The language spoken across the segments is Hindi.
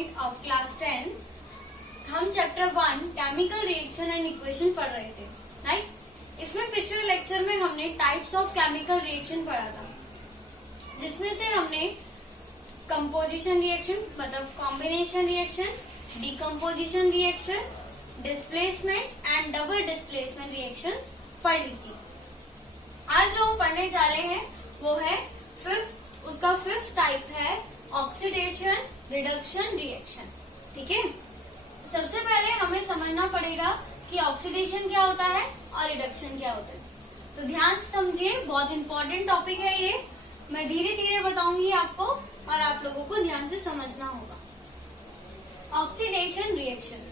स्टूडेंट ऑफ क्लास 10 हम chapter 1 chemical reaction and equation पढ़ रहे थे, राइट। इसमें पिछले लेक्चर में हमने टाइप्स ऑफ केमिकल रिएक्शन पढ़ा था, जिसमें से हमने कंपोजिशन रिएक्शन मतलब combination reaction, decomposition reaction, displacement and double displacement reactions पढ़ ली थी। आज जो हम पढ़ने जा रहे हैं वो है उसका फिफ्थ टाइप है ऑक्सीडेशन रिडक्शन रिएक्शन। ठीक है, सबसे पहले हमें समझना पड़ेगा कि ऑक्सीडेशन क्या होता है और रिडक्शन क्या होता है। तो ध्यान से समझिए, बहुत इंपॉर्टेंट टॉपिक है ये। मैं धीरे धीरे बताऊंगी आपको और आप लोगों को ध्यान से समझना होगा। ऑक्सीडेशन रिएक्शन,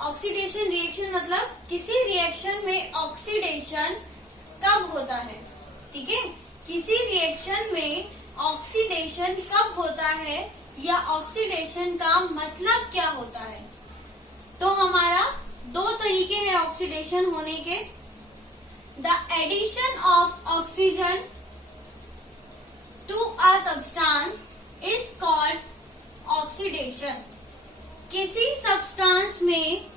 ऑक्सीडेशन रिएक्शन मतलब किसी रिएक्शन में ऑक्सीडेशन कब होता है। ठीक है, किसी रिएक्शन में ऑक्सीडेशन कब होता है या ऑक्सीडेशन का मतलब क्या होता है। तो हमारा दो तरीके हैं ऑक्सीडेशन होने के। The addition of oxygen to a substance is called oxidation. किसी सब्सटेंस में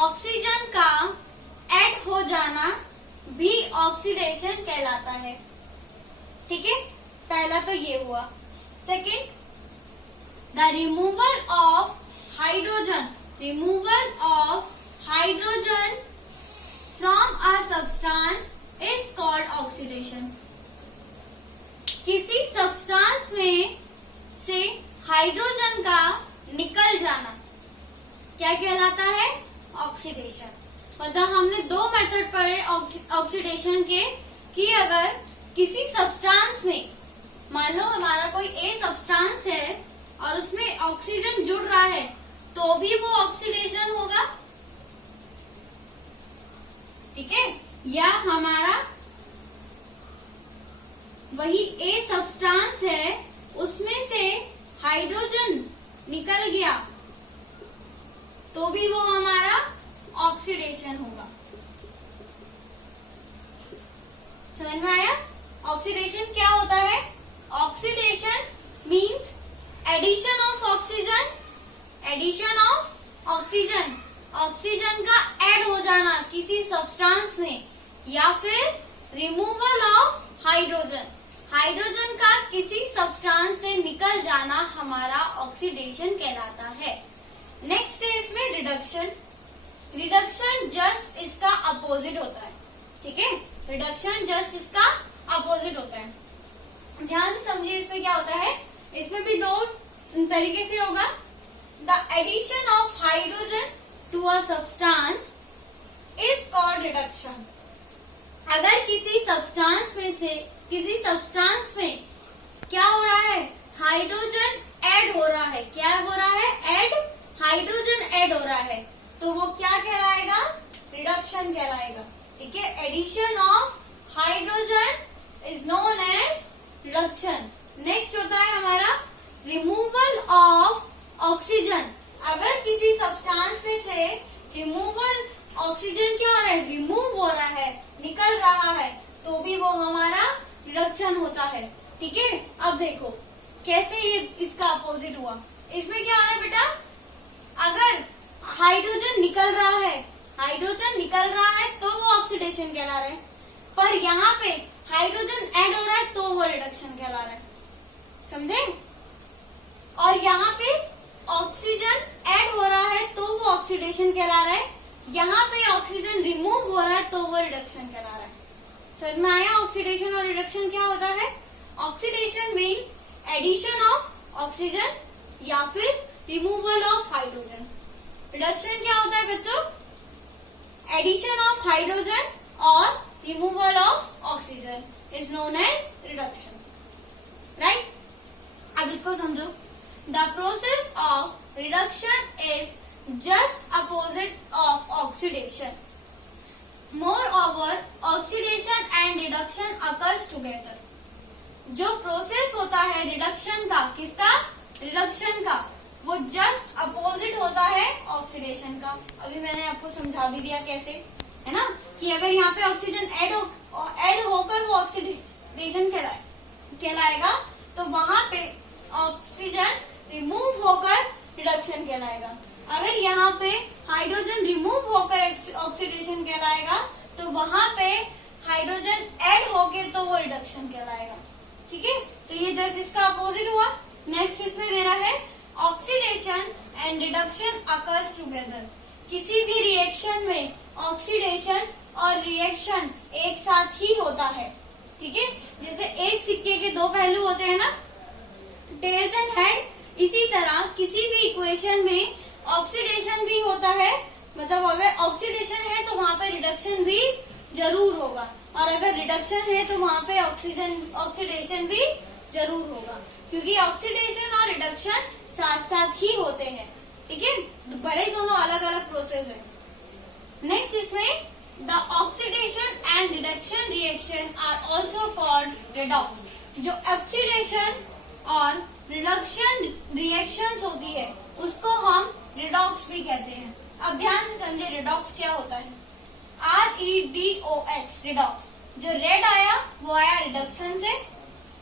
ऑक्सीजन का ऐड हो जाना भी ऑक्सीडेशन कहलाता है। ठीक है, पहला तो ये हुआ। Second, the removal of hydrogen, removal of hydrogen from a substance is called oxidation. किसी सब्सटेंस में से हाइड्रोजन का निकल जाना क्या कहलाता है, ऑक्सीडेशन। मतलब हमने दो मेथड पढ़े ऑक्सीडेशन के कि अगर किसी सब्सटेंस में, मान लो हमारा कोई ए सब्सटेंस है और उसमें ऑक्सीजन जुड़ रहा है तो भी वो ऑक्सीडेशन होगा। ठीक है, या हमारा वही ए सब्सटेंस है उसमें से हाइड्रोजन निकल गया तो भी वो हमारा ऑक्सीडेशन होगा। समझ में आया? ऑक्सीडेशन क्या होता है? Oxidation means addition of oxygen, addition of oxygen, oxygen का ऐड हो जाना किसी सब्सटेंस में, या फिर रिमूवल ऑफ हाइड्रोजन, हाइड्रोजन का किसी सब्सटेंस से निकल जाना हमारा ऑक्सीडेशन कहलाता है। नेक्स्ट है इसमें रिडक्शन। रिडक्शन जस्ट इसका अपोजिट होता है। ठीक है, रिडक्शन जस्ट इसका अपोजिट होता है। ध्यान से समझिए इसमें क्या होता है। इसमें भी दो तरीके से होगा। The addition of hydrogen to a substance is called reduction. अगर किसी सब्सटेंस में से किसी सब्सटेंस में क्या हो रहा है, हाइड्रोजन ऐड हो रहा है, क्या हो रहा है, ऐड, हाइड्रोजन ऐड हो रहा है, तो वो क्या कहलाएगा, रिडक्शन कहलाएगा। ठीक है, addition of hydrogen is known as reduction. Next होता है हमारा रिमूवल ऑफ ऑक्सीजन। अगर किसी सब्सटेंस में से रिमूवल, ऑक्सीजन क्या हो रहा है, रिमूव हो रहा है, निकल रहा है, तो भी वो हमारा रिडक्शन होता है। ठीक है, अब देखो कैसे ये इसका अपोजिट हुआ। इसमें क्या हो रहा है बेटा, अगर हाइड्रोजन निकल रहा है, हाइड्रोजन निकल रहा है तो वो ऑक्सीडेशन कहला रहा है, पर यहाँ पे हाइड्रोजन ऐड हो रहा है तो वो रिडक्शन कहला रहा है। समझे? और यहाँ पे ऑक्सीजन ऐड हो रहा है तो वो ऑक्सीडेशन कहला रहा है, यहाँ पे ऑक्सीजन रिमूव हो रहा है तो वो रिडक्शन कहला रहा है। समझ में आया ऑक्सीडेशन और रिडक्शन क्या होता है? Oxidation means addition of oxygen या फिर रिमूवल ऑफ हाइड्रोजन। रिडक्शन क्या होता है बच्चों? एडिशन ऑफ हाइड्रोजन और removal of oxygen is known as reduction, right. अब इसको समझो। The process of reduction is just opposite of oxidation. Moreover oxidation and reduction occurs together. जो प्रोसेस होता है रिडक्शन का, किसका, रिडक्शन का, वो जस्ट अपोजिट होता है ऑक्सीडेशन का। अभी मैंने आपको समझा भी दिया कैसे, है ना, कि अगर यहाँ पे ऑक्सीजन ऐड होकर वो ऑक्सीडेशन कहलाएगा तो वहां पे ऑक्सीजन रिमूव होकर रिडक्शन कहलाएगा। अगर यहाँ पे हाइड्रोजन रिमूव होकर ऑक्सीडेशन कहलाएगा, तो वहां पे हाइड्रोजन ऐड होके तो वो रिडक्शन कहलाएगा। ठीक है, तो ये जस्ट इसका अपोजिट हुआ। नेक्स्ट इसमें दे रहा है oxidation and reduction occurs together. किसी भी रिएक्शन में ऑक्सीडेशन और रिएक्शन एक साथ ही होता है। ठीक है, जैसे एक सिक्के के दो पहलू होते हैं ना, टेल्स एंड हेड, इसी तरह किसी भी इक्वेशन में ऑक्सीडेशन भी होता है। मतलब अगर ऑक्सीडेशन है तो वहां पर रिडक्शन भी जरूर होगा, और अगर रिडक्शन है तो वहां पे ऑक्सीडेशन भी जरूर होगा, क्योंकि ऑक्सीडेशन और रिडक्शन साथ साथ ही होते हैं। ठीक है, भले ही दोनों अलग अलग प्रोसेस है। नेक्स्ट इसमें the oxidation and reduction reaction are also called redox. जो ऑक्सीडेशन और रिडक्शन रिएक्शंस होती है उसको हम रिडॉक्स भी कहते हैं। अब ध्यान से समझे रेडॉक्स क्या होता है। REDOX redox. जो रेड आया वो आया रिडक्शन से,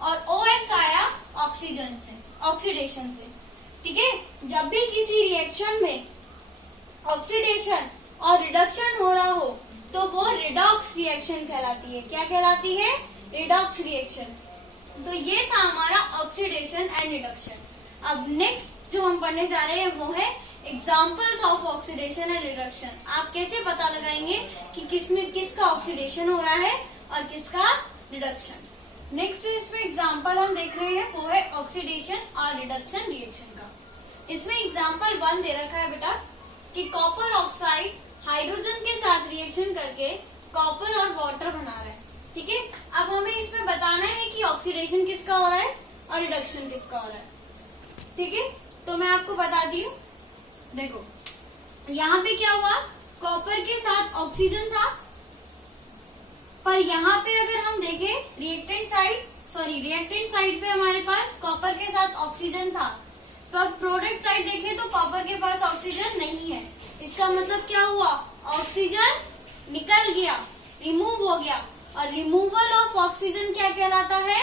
और OX आया ऑक्सीजन से, ऑक्सीडेशन से। ठीक है, जब भी किसी रिएक्शन में ऑक्सीडेशन और रिडक्शन हो रहा हो तो वो रिडॉक्स रिएक्शन कहलाती है। क्या कहलाती है? Redox reaction. तो ये था हमारा ऑक्सीडेशन एंड रिडक्शन। अब नेक्स्ट जो हम पढ़ने जा रहे हैं वो है examples of oxidation and reduction. आप कैसे पता लगाएंगे कि किसमें किसका ऑक्सीडेशन हो रहा है और किसका रिडक्शन। नेक्स्ट इसमें एग्जाम्पल हम देख रहे हैं वो है ऑक्सीडेशन और रिडक्शन रिएक्शन का। इसमें एग्जाम्पल 1 दे रखा है बेटा कि कॉपर ऑक्साइड हाइड्रोजन के साथ रिएक्शन करके कॉपर और वाटर बना रहा है। ठीक है, अब हमें इसमें बताना है कि ऑक्सीडेशन किसका हो रहा है और रिडक्शन किसका हो रहा है। ठीक है, तो मैं आपको बताती हूँ। देखो यहाँ पे क्या हुआ, कॉपर के साथ ऑक्सीजन था, पर यहाँ पे अगर हम देखें रिएक्टेंट साइड पे हमारे पास कॉपर के साथ ऑक्सीजन था, तो अब प्रोडक्ट साइड देखें तो कॉपर के पास ऑक्सीजन नहीं है। इसका मतलब क्या हुआ, ऑक्सीजन निकल गया, रिमूव हो गया, और रिमूवल ऑफ ऑक्सीजन क्या कहलाता है?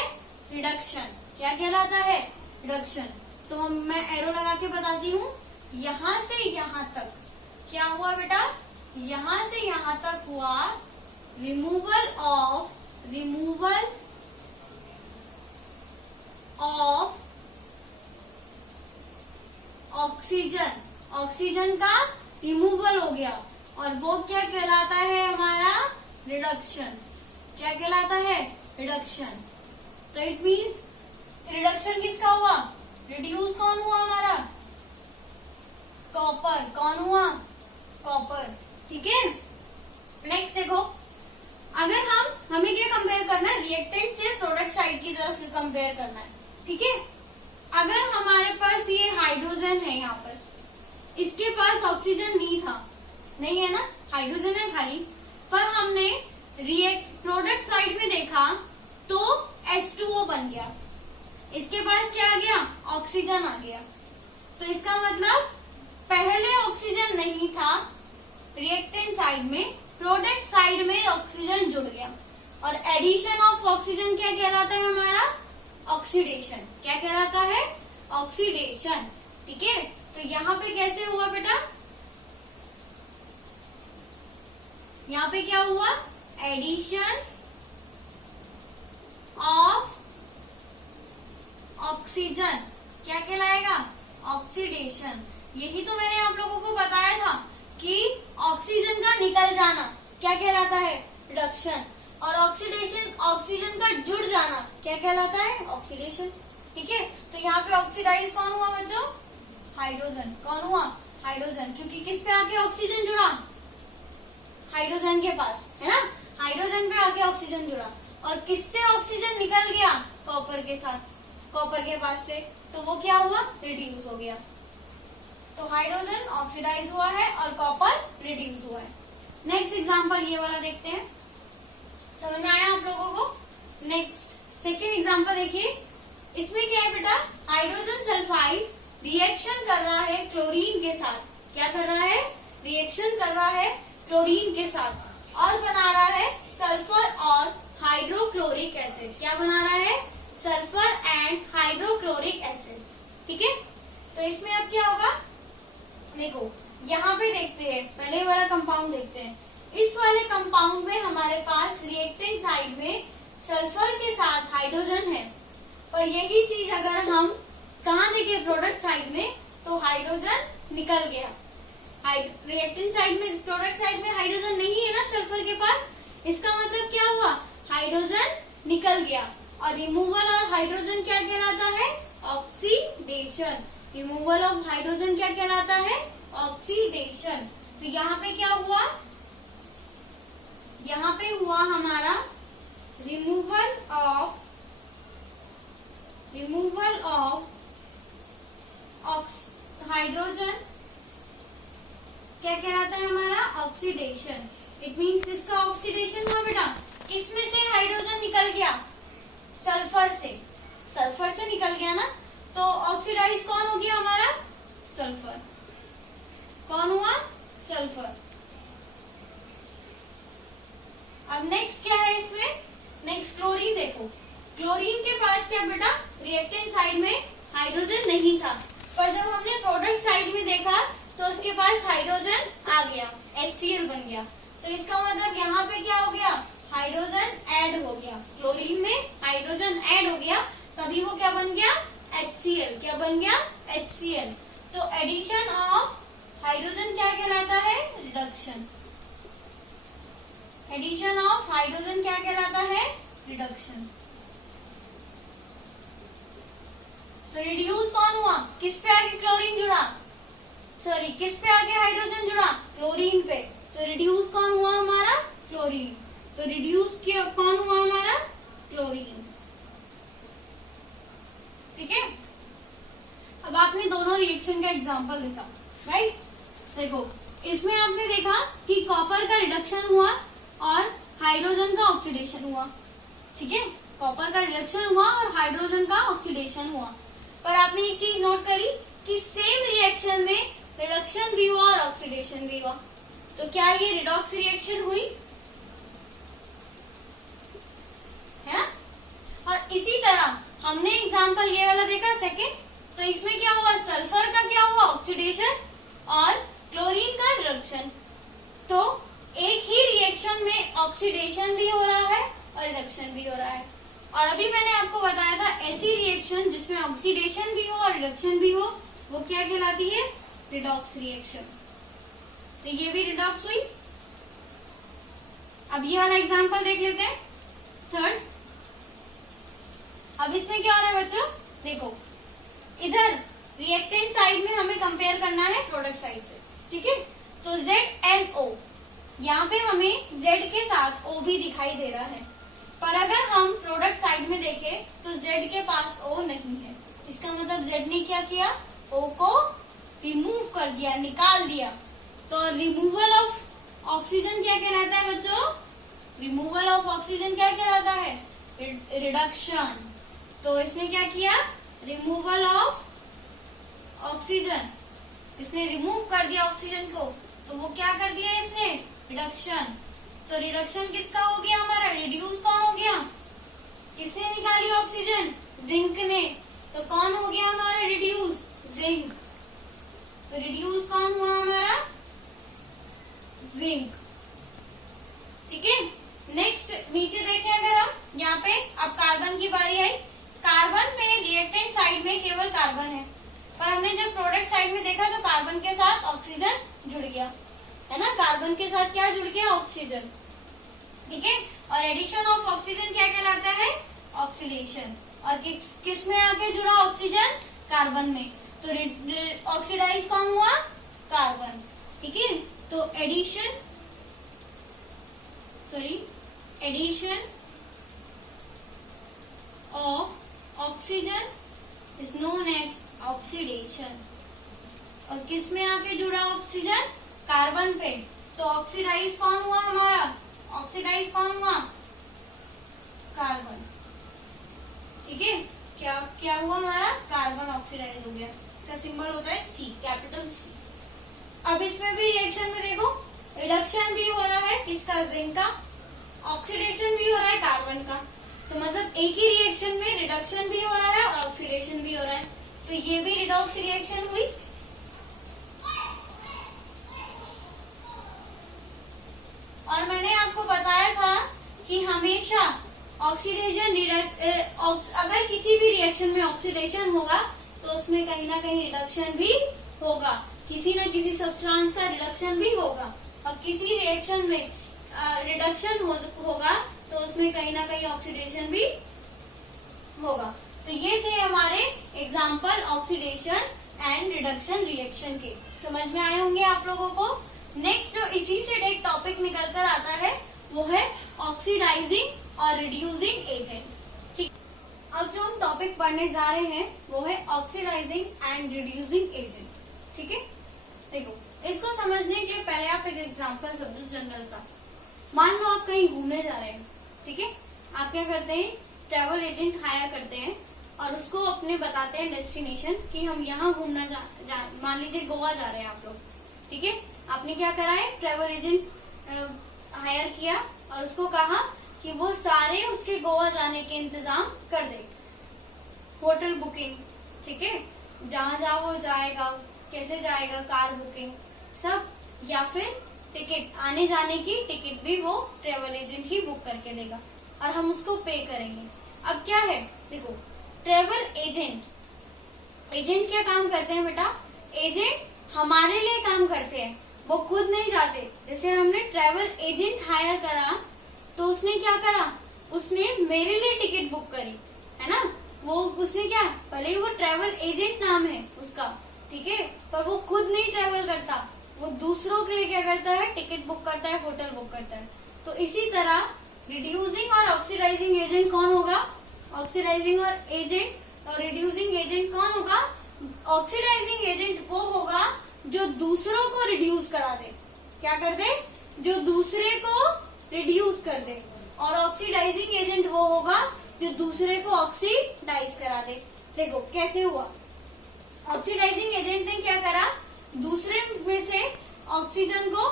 रिडक्शन। क्या कहलाता है? रिडक्शन। तो मैं एरो लगा के बताती हूँ। यहाँ से यहाँ तक क्या हुआ बेटा? यहाँ से यहाँ तक हुआ रिमूवल ऑफ ऑक्सीजन। ऑक्सीजन का रिमूवल हो गया, और वो क्या कहलाता है हमारा? रिडक्शन। क्या कहलाता है? रिडक्शन। तो इट मीन्स रिडक्शन किसका हुआ? रिड्यूस कौन हुआ हमारा? कॉपर। कौन हुआ? कॉपर। ठीक है, नेक्स्ट देखो, अगर हमें क्या कंपेयर करना है? रिएक्टेंट से प्रोडक्ट साइड की तरफ कंपेयर करना है। ठीक है, अगर हमारे पास ये हाइड्रोजन है, यहाँ पर इसके पास ऑक्सीजन नहीं है ना, हाइड्रोजन है खाली, पर हमने प्रोडक्ट साइड में देखा तो H2O बन गया। इसके पास क्या आ गया? ऑक्सीजन आ गया। तो इसका मतलब पहले ऑक्सीजन नहीं था रिएक्टेंट साइड में, प्रोडक्ट साइड में ऑक्सीजन जुड़ गया, और एडिशन ऑफ ऑक्सीजन क्या कहलाता है हमारा? ऑक्सीडेशन। क्या कहलाता है? ऑक्सीडेशन। ठीक है, तो यहाँ पे कैसे हुआ बेटा? यहाँ पे क्या हुआ? Addition of oxygen. क्या कहलाएगा? ऑक्सीडेशन। यही तो मैंने आप लोगों को बताया था कि ऑक्सीजन का निकल जाना क्या कहलाता है? रिडक्शन। और ऑक्सीजन का जुड़ जाना क्या कहलाता है? ऑक्सीडेशन। ठीक है, तो यहाँ पे ऑक्सीडाइज कौन हुआ बच्चों? हाइड्रोजन। कौन हुआ? हाइड्रोजन। क्योंकि किस पे आके ऑक्सीजन जुड़ा? हाइड्रोजन के पास, है ना? हाइड्रोजन पे आके ऑक्सीजन जुड़ा, और किससे ऑक्सीजन निकल गया? कॉपर के साथ, कॉपर के पास से, तो वो क्या हुआ? रिड्यूस हो गया। तो हाइड्रोजन ऑक्सीडाइज हुआ है और कॉपर रिड्यूस हुआ है। नेक्स्ट एग्जांपल ये वाला देखते हैं। समझ में आया आप लोगों को? नेक्स्ट सेकेंड एग्जांपल देखिए। इसमें क्या है बेटा? हाइड्रोजन सल्फाइड रिएक्शन कर रहा है क्लोरीन के साथ। क्या कर रहा है? रिएक्शन कर रहा है क्लोरीन के साथ, और बना रहा है सल्फर और हाइड्रोक्लोरिक एसिड। क्या बना रहा है? Sulphur and hydrochloric acid. ठीक है, तो इसमें अब क्या होगा, देखो यहाँ पे देखते हैं, पहले वाला कंपाउंड देखते हैं। इस वाले कंपाउंड में हमारे पास रिएक्टेंट साइड में सल्फर के साथ हाइड्रोजन है, पर यही चीज अगर हम कहाँ देखें प्रोडक्ट साइड में, तो हाइड्रोजन निकल गया। रिएक्टेंट साइड में, प्रोडक्ट साइड में हाइड्रोजन नहीं है ना सल्फर के पास, इसका मतलब क्या हुआ, हाइड्रोजन निकल गया। और रिमूवल ऑफ हाइड्रोजन क्या कहलाता है, ऑक्सीडेशन। रिमूवल ऑफ हाइड्रोजन क्या कहलाता है, ऑक्सीडेशन। तो यहाँ पे क्या हुआ, यहाँ पे हुआ हमारा रिमूवल ऑफ हाइड्रोजन, क्या कहलाता है हमारा, ऑक्सीडेशन। इट मीन्स किसका ऑक्सीडेशन हुआ बेटा, किसमें से हाइड्रोजन निकल गया, सल्फर से, सल्फर से निकल गया ना, तो ऑक्सीडाइज कौन हो गया हमारा, सल्फर। कौन हुआ, सल्फर। अब नेक्स्ट क्या है इसमें, नेक्स्ट क्लोरीन। देखो क्लोरीन के पास क्या बेटा, रिएक्टेंट साइड में हाइड्रोजन नहीं था, पर जब हमने प्रोडक्ट साइड में देखा तो उसके पास हाइड्रोजन आ गया, HCl बन गया। तो इसका मतलब यहाँ पे क्या हो गया, हाइड्रोजन ऐड हो गया, क्लोरीन में हाइड्रोजन ऐड हो गया, तभी वो क्या बन गया, HCl। क्या बन गया, HCl। तो एडिशन ऑफ हाइड्रोजन क्या कहलाता है, रिडक्शन। एडिशन ऑफ हाइड्रोजन क्या कहलाता है, रिडक्शन। तो रिड्यूस कौन हुआ, किस पे आके क्लोरीन जुड़ा, सॉरी किस पे आके हाइड्रोजन जुड़ा, क्लोरीन पे। तो रिड्यूस कौन हुआ हमारा, क्लोरीन। तो रिड्यूस कौन हुआ हमारा, क्लोरीन। ठीक है। अब आपने दोनों रिएक्शन का एग्जांपल देखा, राइट। देखो इसमें आपने देखा कि कॉपर का रिडक्शन हुआ और हाइड्रोजन का ऑक्सीडेशन हुआ। ठीक है, कॉपर का रिडक्शन हुआ और हाइड्रोजन का ऑक्सीडेशन हुआ। पर आपने एक चीज नोट करी कि सेम रिएक्शन में रिडक्शन भी हुआ और ऑक्सीडेशन भी हुआ। तो क्या ये रिडॉक्स रिएक्शन हुई, है ना। और इसी तरह हमने एग्जांपल ये वाला देखा सेकेंड, तो इसमें क्या हुआ, सल्फर का क्या हुआ, ऑक्सीडेशन, और क्लोरीन का रिडक्शन। तो एक ही रिएक्शन में ऑक्सीडेशन भी हो रहा है और रिडक्शन भी हो रहा है। और अभी मैंने आपको बताया था ऐसी रिएक्शन जिसमें ऑक्सीडेशन भी हो और रिडक्शन भी हो, वो क्या कहलाती है, रिडॉक्स रिएक्शन। तो ये भी रिडॉक्स हुई। अब ये वाला एग्जांपल देख लेते हैं, थर्ड। अब इसमें क्या हो रहा है बच्चों, देखो इधर रिएक्टेंट साइड में हमें कंपेयर करना है प्रोडक्ट साइड से। ठीक है, तो ZNO, यहाँ पे हमें Z के साथ O भी दिखाई दे रहा है, पर अगर हम प्रोडक्ट साइड में देखें तो Z के पास O नहीं है। इसका मतलब Z ने क्या किया, O को रिमूव कर दिया, निकाल दिया। तो रिमूवल ऑफ ऑक्सीजन क्या कहलाता है बच्चों, रिमूवल ऑफ ऑक्सीजन क्या कहलाता है, रिडक्शन। तो इसने क्या किया, रिमूवल ऑफ ऑक्सीजन, इसने रिमूव कर दिया ऑक्सीजन को, तो वो क्या कर दिया इसने, रिडक्शन। तो रिडक्शन किसका हो गया हमारा, रिड्यूस कौन हो गया, किसने निकाली ऑक्सीजन, जिंक ने। तो कौन हो गया हमारा रिड्यूस, जिंक। तो रिड्यूस कौन हुआ हमारा, जिंक। ठीक है, नेक्स्ट नीचे देखें अगर हम, यहाँ पे अब कार्बन की बारी आई। कार्बन में रिएक्टेंट साइड में केवल कार्बन है, पर हमने जब प्रोडक्ट साइड में देखा तो कार्बन के साथ ऑक्सीजन जुड़ गया, है ना। कार्बन के साथ क्या जुड़ गया, ऑक्सीजन। ठीक है, और एडिशन ऑफ ऑक्सीजन क्या कहलाता है, ऑक्सीडेशन। और किस में आके जुड़ा ऑक्सीजन, कार्बन में। तो ऑक्सीडाइज कौन हुआ, कार्बन। ठीक है, तो addition of oxygen is known as oxidation. और किस में आके जुड़ा ऑक्सीजन, कार्बन पे। तो ऑक्सीडाइज कौन हुआ हमारा, ऑक्सीडाइज कौन हुआ, कार्बन। ठीक है, क्या हुआ हमारा, कार्बन ऑक्सीडाइज हो गया। इसका सिंबल होता है C, कैपिटल C। अब इसमें भी रिएक्शन में देखो, रिडक्शन भी हो रहा है किसका, जिंक का, ऑक्सीडेशन भी हो रहा है कार्बन का। तो मतलब एक ही रिएक्शन में रिडक्शन भी हो रहा है और ऑक्सीडेशन भी हो रहा है। तो ये भी रिडॉक्स रिएक्शन हुई। और मैंने आपको बताया था कि हमेशा ऑक्सीडेशन अगर किसी भी रिएक्शन में ऑक्सीडेशन होगा तो उसमें कहीं ना कहीं रिडक्शन भी होगा, किसी न किसी सब्सटेंस का रिडक्शन भी होगा। और किसी रिएक्शन में रिडक्शन होगा तो उसमें कहीं ना कहीं ऑक्सीडेशन भी होगा। तो ये थे हमारे example oxidation and reduction reaction के। समझ में आए होंगे आप लोगों को। नेक्स्ट जो इसी से एक टॉपिक निकल कर आता है वो है ऑक्सीडाइजिंग और रिड्यूसिंग एजेंट। ठीक, अब जो हम टॉपिक पढ़ने जा रहे हैं वो है ऑक्सीडाइजिंग एंड रिड्यूसिंग एजेंट। ठीक है, देखो इसको समझने के लिए पहले आप एक एग्जांपल समझो जनरल सा। मान लो आप कहीं घूमने जा रहे हैं, ठीक है, आप क्या करते हैं, ट्रैवल एजेंट हायर करते हैं और उसको अपने बताते हैं डेस्टिनेशन कि हम यहाँ घूमना मान लीजिए गोवा जा रहे हैं आप लोग, ठीक है। आपने क्या करा है, ट्रैवल एजेंट हायर किया और उसको कहा कि वो सारे उसके गोवा जाने के इंतजाम कर दे, होटल बुकिंग, ठीक है, जहाँ जहाँ वो जाएगा, कैसे जाएगा, कार बुकिंग सब, या फिर टिकट, आने जाने की टिकट भी वो ट्रैवल एजेंट ही बुक करके देगा और हम उसको पे करेंगे। अब क्या है, देखो ट्रैवल एजेंट क्या काम करते हैं बेटा, एजेंट हमारे लिए काम करते हैं, वो खुद नहीं जाते। जैसे हमने ट्रैवल एजेंट हायर करा तो उसने क्या करा, उसने मेरे लिए टिकट बुक करी, है ना। वो उसने क्या, भले ही वो ट्रैवल एजेंट नाम है उसका, ठीक है, पर वो खुद नहीं ट्रैवल करता, वो दूसरों के लिए क्या करता है, टिकट बुक करता है, होटल बुक करता है। तो इसी तरह रिड्यूसिंग और ऑक्सीडाइजिंग एजेंट कौन होगा, ऑक्सीडाइजिंग और रिड्यूसिंग एजेंट कौन होगा। ऑक्सीडाइजिंग एजेंट वो होगा जो दूसरों को रिड्यूस करा दे, क्या कर दे, जो दूसरे को रिड्यूस कर दे। और ऑक्सीडाइजिंग एजेंट वो होगा जो दूसरे को ऑक्सीडाइज करा दे। देखो कैसे हुआ, ऑक्सीडाइजिंग एजेंट ने क्या करा, दूसरे में से ऑक्सीजन को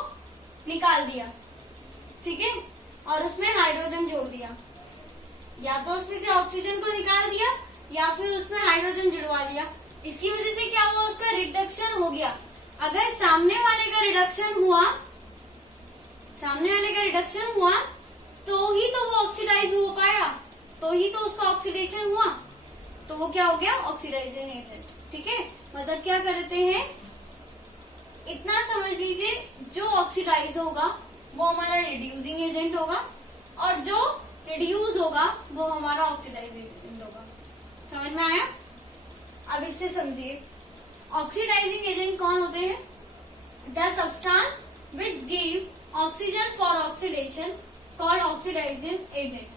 निकाल दिया, ठीक है, और उसमें हाइड्रोजन जोड़ दिया। या तो उसमें से ऑक्सीजन को निकाल दिया या फिर उसमें हाइड्रोजन जुड़वा दिया। इसकी वजह से क्या हुआ, उसका रिडक्शन हो गया। अगर सामने वाले का रिडक्शन हुआ तो ही तो वो ऑक्सीडाइज हो पाया, तो ही तो उसका ऑक्सीडेशन हुआ, तो वो क्या हो गया, ऑक्सीडाइजिंग एजेंट। ठीक है, मतलब क्या करते हैं, इतना समझ लीजिए, जो ऑक्सीडाइज होगा वो हमारा रिड्यूसिंग एजेंट होगा और जो रिड्यूस होगा वो हमारा ऑक्सीडाइज एजेंट होगा। समझ में आया। अब इससे समझिए, ऑक्सीडाइजिंग एजेंट कौन होते हैं, the substance which give oxygen for oxidation called oxidizing agent.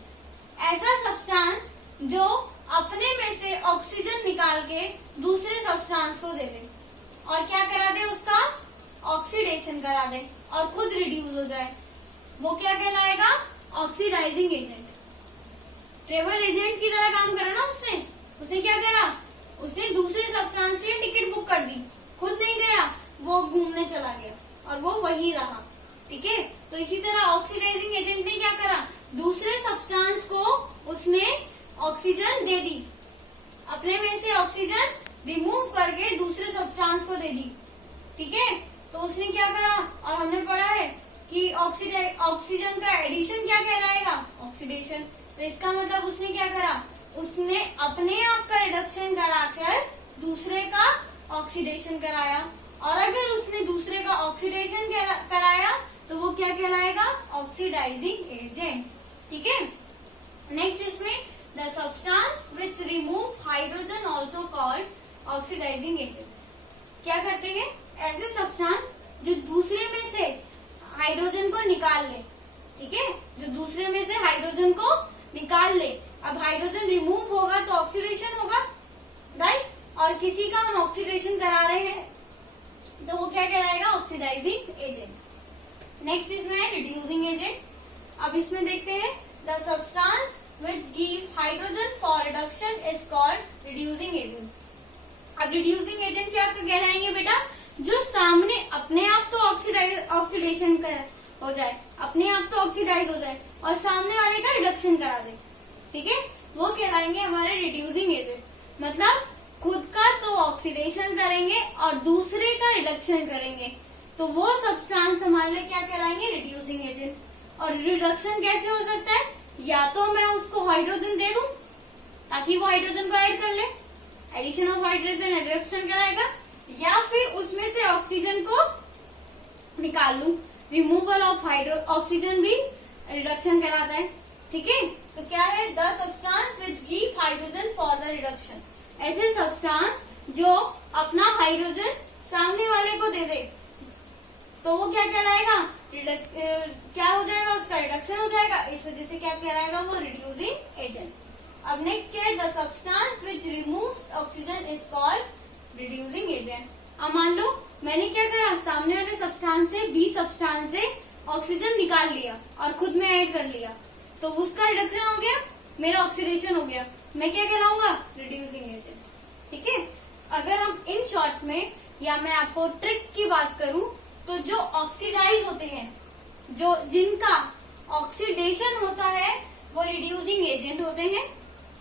ऐसा सब्सटेंस जो अपने में से ऑक्सीजन निकाल के दूसरे सब्सटेंस को दे दे और क्या करा दे, उसका ऑक्सीडेशन करा दे और खुद रिड्यूस हो जाए, वो क्या कहलाएगा, ऑक्सीडाइजिंग एजेंट। ट्रैवल एजेंट की तरह काम करा ना उसने क्या करा, उसने दूसरे सब्सटेंस के लिए टिकट बुक कर दी, खुद नहीं गया, वो घूमने चला गया और वो वही रहा। ठीक है, तो इसी तरह ऑक्सीडाइजिंग एजेंट ने क्या करा, दूसरे सब्सटेंस को उसने ऑक्सीजन दे दी, अपने में से ऑक्सीजन रिमूव करके दूसरे सब्सटेंस को दे दी। ठीक है, तो उसने क्या करा, और हमने पढ़ा है कि ऑक्सीजन का एडिशन क्या कहलाएगा, ऑक्सीडेशन। तो इसका मतलब उसने क्या करा, उसने अपने आप का रिडक्शन कराकर दूसरे का ऑक्सीडेशन कराया, और अगर उसने दूसरे का ऑक्सीडेशन कराया तो वो क्या कहलाएगा, ऑक्सीडाइजिंग एजेंट। ठीक है, नेक्स्ट इसमें the substance which remove hydrogen also called oxidizing agent. क्या करते हैं, ऐसे सब्सटेंस जो दूसरे में से हाइड्रोजन को निकाल ले। ठीक है, जो दूसरे में से हाइड्रोजन को निकाल ले। अब हाइड्रोजन रिमूव होगा तो ऑक्सीडेशन होगा, राइट, और किसी का हम ऑक्सीडेशन करा रहे हैं तो वो क्या कहलाएगा, ऑक्सीडाइजिंग एजेंट। नेक्स्ट इसमें है रिड्यूसिंग एजेंट। अब इसमें देखते हैं, the substance which give hydrogen for reduction is called reducing agent. अब रिड्यूसिंग एजेंट क्या कहलाएंगे बेटा, जो सामने अपने आप तो ऑक्सीडेशन हो जाए, अपने आप तो ऑक्सीडाइज हो जाए और सामने वाले का रिडक्शन करा दे। ठीक है, वो कहलाएंगे हमारे रिड्यूसिंग एजेंट। मतलब खुद का तो ऑक्सीडेशन करेंगे और दूसरे का रिडक्शन करेंगे, तो वो सब्सटेंस हमारे लिए क्या कहलाएंगे, रिड्यूसिंग एजेंट। और रिडक्शन कैसे हो सकता है, या तो मैं उसको हाइड्रोजन दे दूं ताकि वो हाइड्रोजन को ऐड कर ले, एडिशन ऑफ हाइड्रोजन रिडक्शन कहलाएगा, या फिर उसमें से ऑक्सीजन को निकाल लूं, रिमूवल ऑफ ऑक्सीजन भी रिडक्शन कहलाता है। ठीक है, तो क्या है, the substance which give hydrogen for the reduction, ऐसे सब्सटेंस जो अपना हाइड्रोजन सामने वाले को दे दे तो वो क्या कहलाएगा, क्या हो जाएगा, उसका रिडक्शन हो जाएगा, इस वजह से क्या कहलाएगा, वो रिड्यूसिंग एजेंट। अब नेक्स्ट क्या है, the substance which removes oxygen is called reducing agent. अब मान लो मैंने क्या करा, सामने वाले सब्सटेंस से बी सब्सटेंस से ऑक्सीजन निकाल लिया और खुद में ऐड कर लिया, तो उसका रिडक्शन हो गया, मेरा ऑक्सीडेशन हो गया, मैं क्या कहलाऊंगा, रिड्यूसिंग एजेंट। ठीक है, अगर हम इन शॉर्ट में या मैं आपको ट्रिक की बात करूं तो जो ऑक्सीडाइज होते हैं, जो जिनका ऑक्सीडेशन होता है वो रिड्यूसिंग एजेंट होते हैं।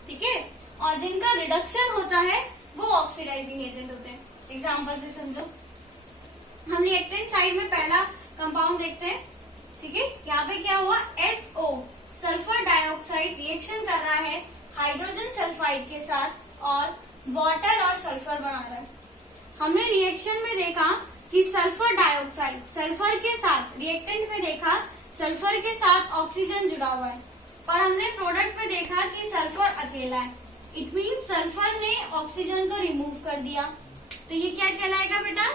ठीक है, और जिनका रिडक्शन होता है वो ऑक्सीडाइजिंग एजेंट होते हैं। एग्जाम्पल से समझो, हम रिएक्टेंट साइड में पहला कंपाउंड देखते हैं। ठीक है, यहाँ पे क्या हुआ, SO सल्फर डाइऑक्साइड रिएक्शन कर रहा है हाइड्रोजन सल्फाइड के साथ और वाटर और सल्फर बना रहा है। हमने रिएक्शन में देखा कि सल्फर डाइऑक्साइड सल्फर के साथ, रिएक्टेंट में देखा सल्फर के साथ ऑक्सीजन जुड़ा हुआ है, पर हमने प्रोडक्ट में देखा कि सल्फर अकेला है। इट मीन्स सल्फर ने ऑक्सीजन को रिमूव कर दिया, तो ये क्या कहलाएगा बेटा,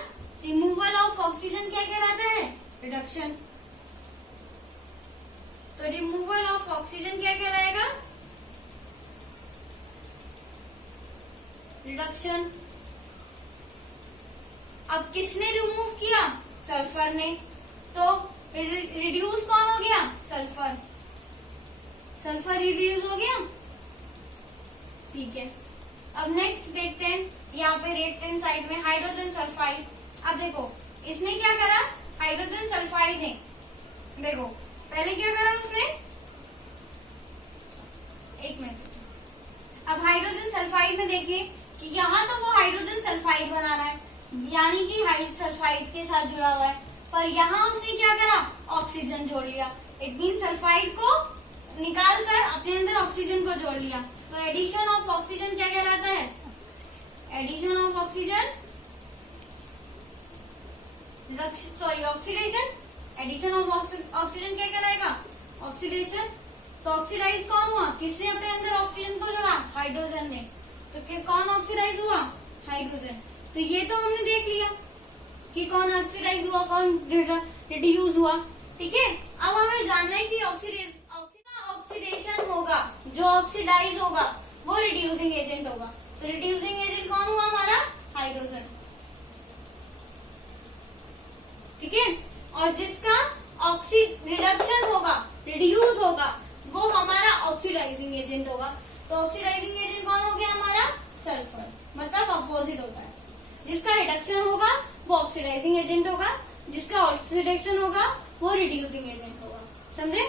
रिमूवल ऑफ ऑक्सीजन क्या कहलाता है, रिडक्शन। तो रिमूवल ऑफ ऑक्सीजन क्या कहलाएगा, रिडक्शन। अब किसने रिमूव किया, सल्फर ने, तो रिड्यूस कौन हो गया, सल्फर, सल्फर रिड्यूस हो गया। ठीक है, अब नेक्स्ट देखते हैं, यहाँ पे रिएक्टेंट साइड में हाइड्रोजन सल्फाइड। अब देखो इसने क्या करा, हाइड्रोजन सल्फाइड ने, देखो पहले क्या करा उसने, एक मिनट, अब हाइड्रोजन सल्फाइड में देखिए कि यहाँ तो वो हाइड्रोजन सल्फाइड बना रहा है, यानी कि सल्फाइड के साथ जुड़ा हुआ है, पर यहाँ उसने क्या करा, ऑक्सीजन जोड़ लिया। इट मीन सल्फाइड को निकाल कर अपने अंदर ऑक्सीजन को जोड़ लिया, तो एडिशन ऑफ ऑक्सीजन क्या कहलाता है, addition of oxygen, sorry oxidation, addition of oxygen क्या कहलाएगा, ऑक्सीडेशन। तो ऑक्सीडाइज कौन हुआ, किसने अपने अंदर ऑक्सीजन को जोड़ा, हाइड्रोजन ने, तो कौन ऑक्सीडाइज हुआ, हाइड्रोजन। तो ये तो हमने देख लिया कि कौन ऑक्सीडाइज हुआ, कौन रिड्यूस हुआ। ठीक है, अब हमें जानना है कि ऑक्सीडेशन होगा, जो ऑक्सीडाइज होगा वो रिड्यूसिंग एजेंट होगा, तो रिड्यूसिंग एजेंट कौन हुआ हमारा, हाइड्रोजन। ठीक है, और जिसका रिडक्शन होगा, रिड्यूस होगा, वो हमारा ऑक्सीडाइजिंग एजेंट होगा। तो ऑक्सीडाइजिंग एजेंट कौन हो गया हमारा, सल्फर, मतलब अपोजिट होता है। जिसका रिडक्शन होगा वो ऑक्सीडाइजिंग एजेंट होगा, जिसका ऑक्सीडेशन होगा वो रिड्यूसिंग एजेंट होगा। समझे,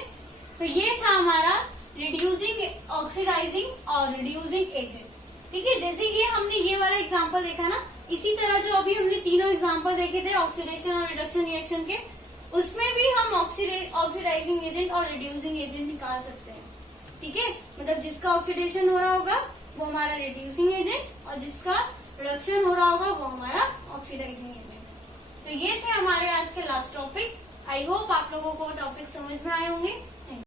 तो ये था हमारा रिड्यूसिंग, ऑक्सीडाइजिंग और रिड्यूसिंग एजेंट। ठीक है, जैसे कि हमने ये वाला एग्जांपल देखा ना, इसी तरह जो अभी हमने तीनों एग्जांपल देखे थे ऑक्सीडेशन और रिडक्शन रिएक्शन के, उसमें भी हम ऑक्सीडाइजिंग एजेंट और रिड्यूसिंग एजेंट निकाल सकते हैं। ठीक है, मतलब जिसका ऑक्सीडेशन हो रहा होगा वो हमारा रिड्यूसिंग एजेंट और जिसका रिडक्शन हो रहा होगा वो हमारा ऑक्सीडाइजिंग एजेंट। तो ये थे हमारे आज के लास्ट टॉपिक। आई होप आप लोगों को टॉपिक समझ में आए होंगे।